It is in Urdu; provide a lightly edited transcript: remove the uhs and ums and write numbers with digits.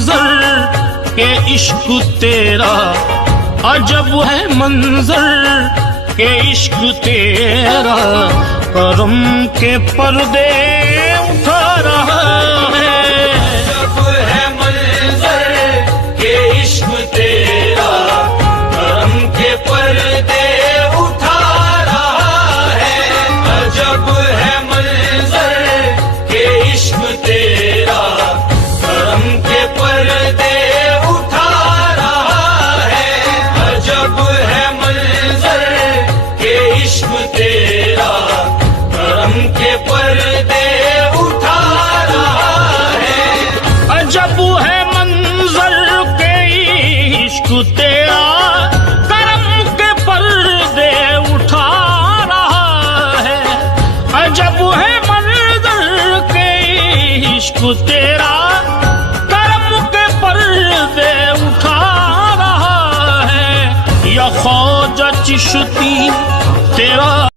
منظر کہ عشق تیرا، عجب ہے منظر کہ عشق تیرا، کرم کے پردے اٹھا رہا ہے۔ عجب ہے منظر کہ عشق تیرا، کرم کے پردے اٹھا رہا ہے۔ عجب ہے منظر کہ عشق تیرا، کرم کے پردے اٹھا رہا ہے۔ عجب ہے منظر کہ عشق تیرا، کرم کے پردے اٹھا رہا ہے۔ عجب ہے منظر کہ عشق تیرا، کرم کے پردے اٹھا رہا ہے۔ عجب ہے منظر کہ عشق تیرا، کرم کے پردے اٹھا رہا ہے۔ یا خواجہ چشتی تیرا